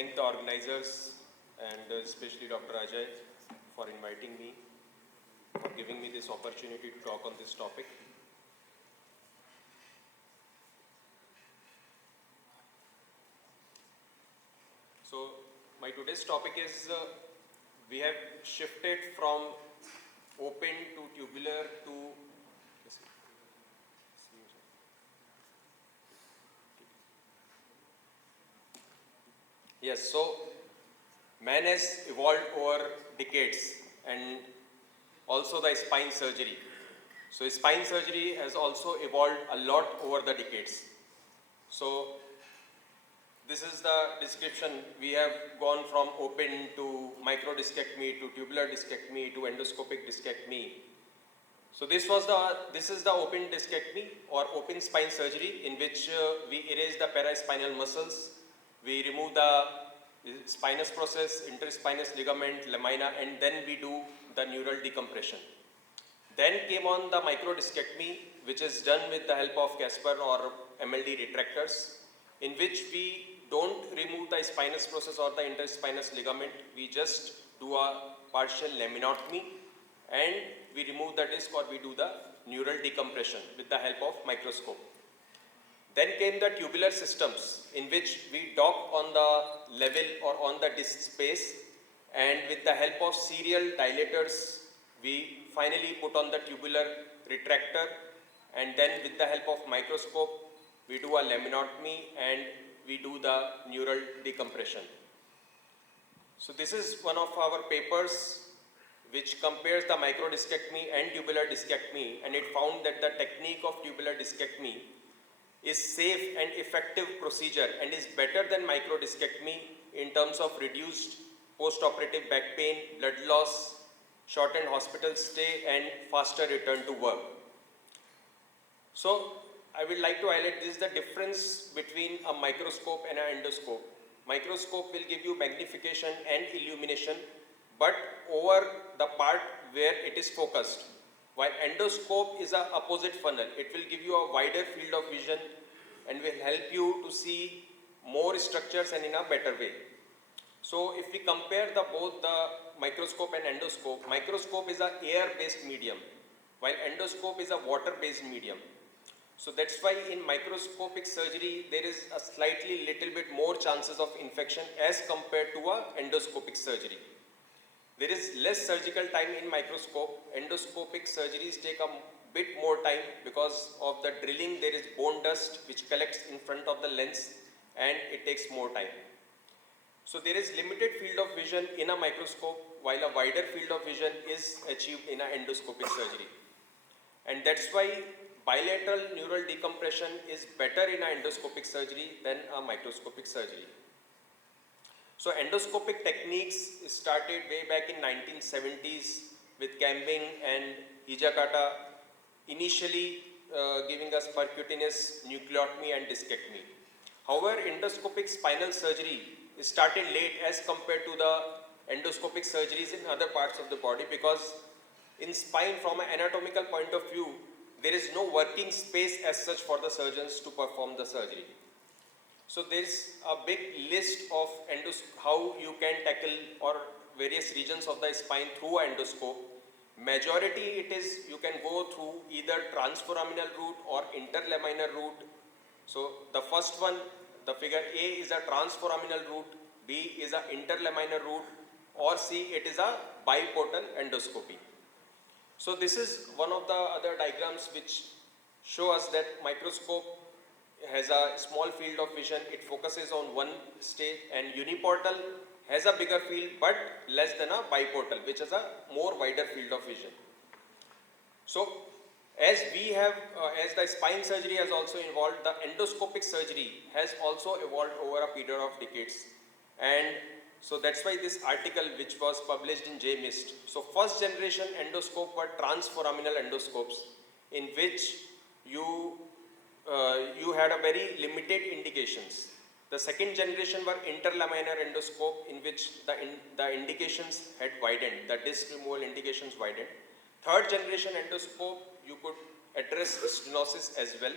thank the organizers and especially Dr. Ajay for inviting me, for giving me this opportunity to talk on this topic. So my today's topic is we have shifted from open to tubular to yes, so man has evolved over decades and also the spine surgery. So spine surgery has also evolved a lot over the decades. So this is the description. We have gone from open to microdiscectomy to tubular discectomy to endoscopic discectomy. So this is the open discectomy or open spine surgery in which we erase the paraspinal muscles, we remove the spinous process, interspinous ligament, lamina, and then we do the neural decompression. Then came on the microdiscectomy, which is done with the help of Casper or MLD retractors, in which we don't remove the spinous process or the interspinous ligament, we just do a partial laminotomy and we remove the disc or we do the neural decompression with the help of microscope. Then came the tubular systems in which we dock on the level or on the disc space, and with the help of serial dilators we finally put on the tubular retractor, and then with the help of microscope we do a laminotomy and we do the neural decompression. So this is one of our papers which compares the microdiscectomy and tubular discectomy, and it found that the technique of tubular discectomy is safe and effective procedure and is better than microdiscectomy in terms of reduced post-operative back pain, blood loss, shortened hospital stay and faster return to work. So I would like to highlight this, the difference between a microscope and an endoscope. Microscope will give you magnification and illumination, but over the part where it is focused. While endoscope is an opposite funnel, it will give you a wider field of vision and will help you to see more structures and in a better way. So if we compare both the microscope and endoscope, microscope is an air-based medium, while endoscope is a water-based medium. So that's why in microscopic surgery, there is a slightly little bit more chances of infection as compared to a endoscopic surgery. There is less surgical time in microscope. Endoscopic surgeries take a bit more time because of the drilling. There is bone dust which collects in front of the lens and it takes more time. So there is limited field of vision in a microscope while a wider field of vision is achieved in an endoscopic surgery. And that's why bilateral neural decompression is better in an endoscopic surgery than a microscopic surgery. So endoscopic techniques started way back in 1970s with Camping and Hijikata, initially giving us percutaneous nucleotomy and discectomy. However, endoscopic spinal surgery started late as compared to the endoscopic surgeries in other parts of the body, because in spine, from an anatomical point of view, there is no working space as such for the surgeons to perform the surgery. So there is a big list of how you can tackle or various regions of the spine through endoscope. Majority it is you can go through either transforaminal route or interlaminar route. So the first one, the figure A, is a transforaminal route, B is a interlaminar route, or C, it is a biportal endoscopy. So this is one of the other diagrams which show us that microscope has a small field of vision, it focuses on one stage, and uniportal has a bigger field but less than a biportal, which has a more wider field of vision. So as the spine surgery has also evolved, the endoscopic surgery has also evolved over a period of decades. And so that's why this article which was published in JMIST. So first generation endoscope were transforaminal endoscopes in which you had a very limited indications. The second generation were interlaminar endoscope in which the indications had widened, the disc removal indications widened. Third generation endoscope, you could address stenosis as well.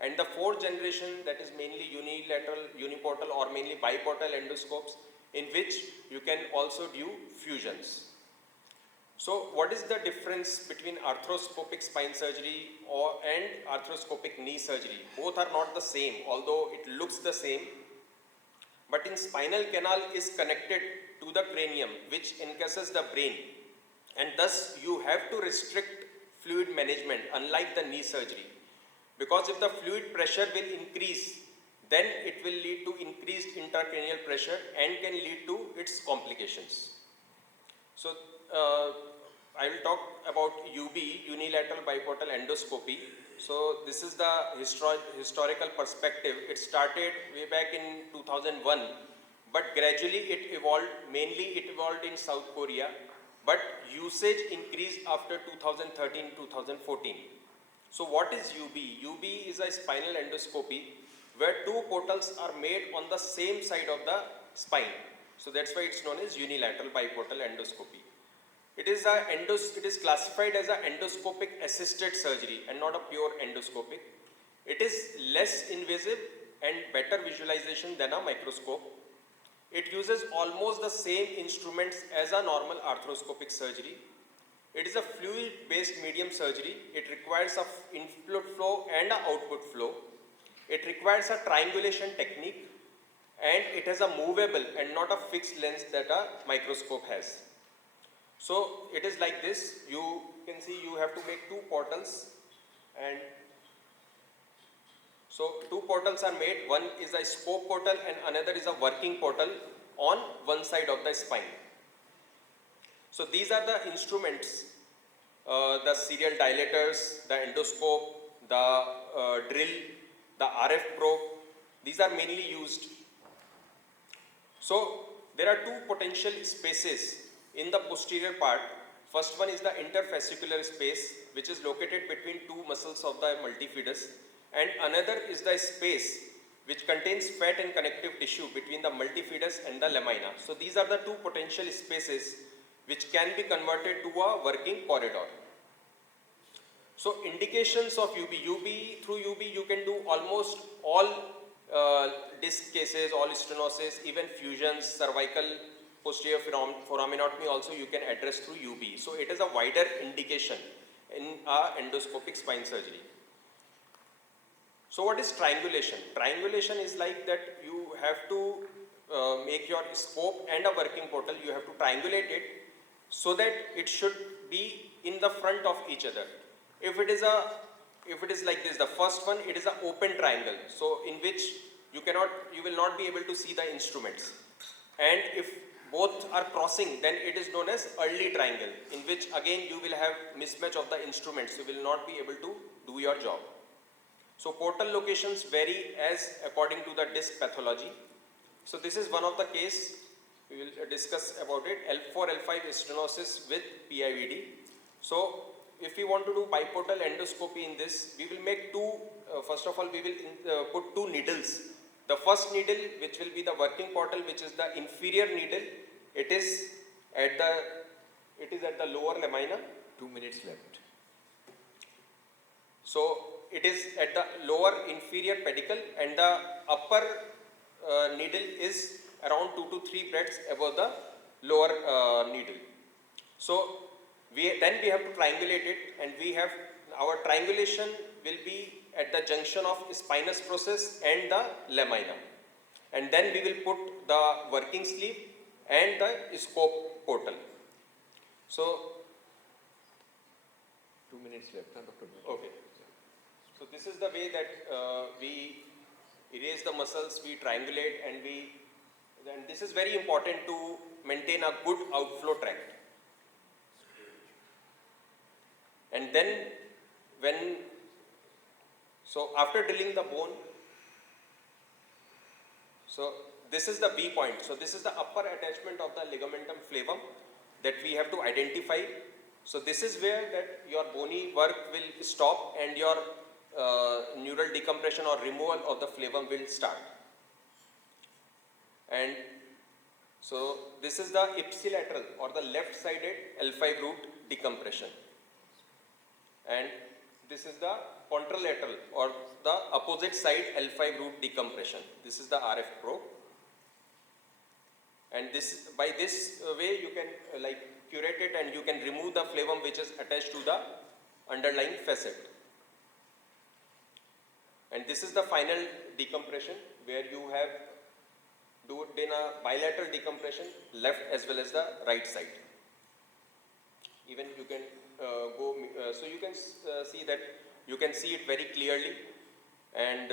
And the fourth generation, that is mainly unilateral, uniportal or mainly biportal endoscopes, in which you can also do fusions. So what is the difference between arthroscopic spine surgery and arthroscopic knee surgery? Both are not the same, although it looks the same. But in spinal canal is connected to the cranium, which encases the brain, and thus you have to restrict fluid management, unlike the knee surgery. Because if the fluid pressure will increase, then it will lead to increased intracranial pressure and can lead to its complications. So I will talk about UB, unilateral biportal endoscopy. So this is the historical perspective. It started way back in 2001, but gradually it evolved. Mainly it evolved in South Korea, but usage increased after 2013-2014. So what is UB? UB is a spinal endoscopy where two portals are made on the same side of the spine. So that's why it's known as unilateral biportal endoscopy. It is classified as an endoscopic assisted surgery and not a pure endoscopic. It is less invasive and better visualization than a microscope. It uses almost the same instruments as a normal arthroscopic surgery. It is a fluid-based medium surgery. It requires an input flow and an output flow. It requires a triangulation technique, and it has a movable and not a fixed lens that a microscope has. So it is like this. You can see you have to make two portals, and so two portals are made. One is a scope portal and another is a working portal on one side of the spine. So these are the instruments, the serial dilators, the endoscope, the drill, the RF probe. These are mainly used. So there are two potential spaces in the posterior part. First one is the interfascicular space, which is located between two muscles of the multifidus, and another is the space which contains fat and connective tissue between the multifidus and the lamina. So these are the two potential spaces which can be converted to a working corridor. So indications of UB. Through UB you can do almost all disc cases, all stenosis, even fusions, cervical posterior foraminotomy also you can address through UB. So it is a wider indication in endoscopic spine surgery. So what is triangulation? Triangulation is like that you have to make your scope and a working portal, you have to triangulate it so that it should be in the front of each other. If it is like this, the first one, it is an open triangle, so in which you will not be able to see the instruments. And if both are crossing, then it is known as early triangle, in which again you will have mismatch of the instruments, you will not be able to do your job. So portal locations vary as according to the disc pathology. So this is one of the case, we will discuss about it, L4, L5 stenosis with PIVD. So if we want to do biportal endoscopy in this, we will make two, first of all we will put two needles. The first needle, which will be the working portal, which is the inferior needle, it is at the lower lamina. 2 minutes left. So it is at the lower inferior pedicle, and the upper needle is around 2 to 3 breadths above the lower needle. So then we have to triangulate it, and our triangulation will be at the junction of spinous process and the lamina, and then we will put the working sleeve and the scope portal. So 2 minutes left, huh, Dr. Okay. So this is the way that we erase the muscles, we triangulate, and this is very important to maintain a good outflow tract. And then so after drilling the bone, so this is the B point. So this is the upper attachment of the ligamentum flavum that we have to identify. So this is where that your bony work will stop and your neural decompression or removal of the flavum will start. And so this is the ipsilateral or the left-sided L5 root decompression. And this is the contralateral or the opposite side L5 root decompression. This is the RF probe. And this, by this way you can like curate it and you can remove the phlegm which is attached to the underlying facet. And this is the final decompression where you have do it in a bilateral decompression, left as well as the right side. Even you can so you can see that you can see it very clearly. And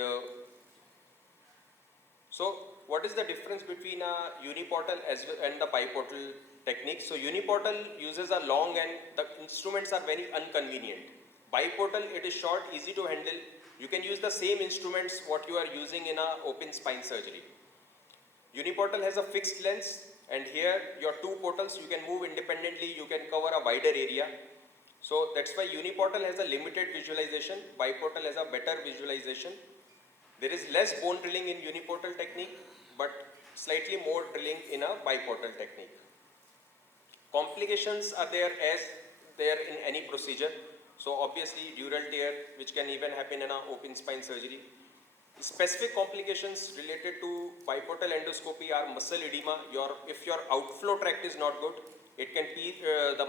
so what is the difference between a uniportal as well and the biportal technique? So uniportal uses a long and the instruments are very inconvenient. Biportal, it is short, easy to handle. You can use the same instruments what you are using in a open spine surgery. Uniportal has a fixed lens, and here your two portals you can move independently, you can cover a wider area. So that's why uniportal has a limited visualization, biportal has a better visualization. There is less bone drilling in uniportal technique, but slightly more drilling in a biportal technique. Complications are there as there in any procedure. So obviously dural tear, which can even happen in an open spine surgery. Specific complications related to biportal endoscopy are muscle edema. If your outflow tract is not good, it can be the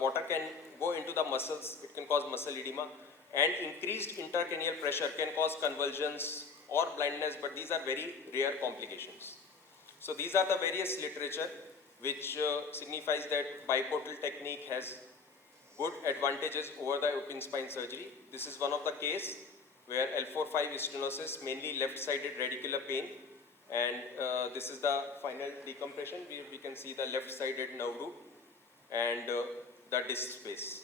water can go into the muscles. It can cause muscle edema, and increased intracranial pressure can cause convulsions or blindness. But these are very rare complications. So these are the various literature which signifies that biportal technique has good advantages over the open spine surgery. This is one of the case where L4-5 stenosis, mainly left-sided radicular pain, and this is the final decompression. We can see the left-sided nerve root and the disc space.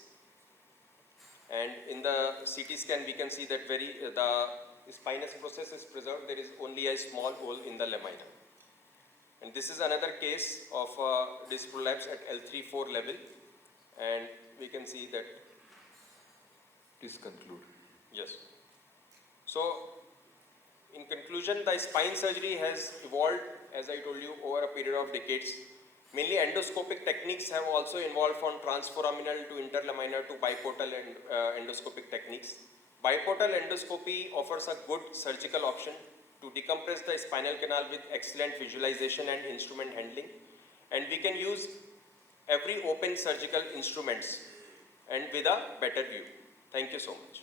And in the CT scan, we can see that the spinous process is preserved. There is only a small hole in the lamina. And this is another case of disc prolapse at L3-4 level, and we can see that. Please conclude. Yes. So, in conclusion, the spine surgery has evolved, as I told you, over a period of decades. Mainly endoscopic techniques have also evolved from transforaminal to interlaminar to biportal and endoscopic techniques. Biportal endoscopy offers a good surgical option to decompress the spinal canal with excellent visualization and instrument handling. And we can use every open surgical instruments and with a better view. Thank you so much.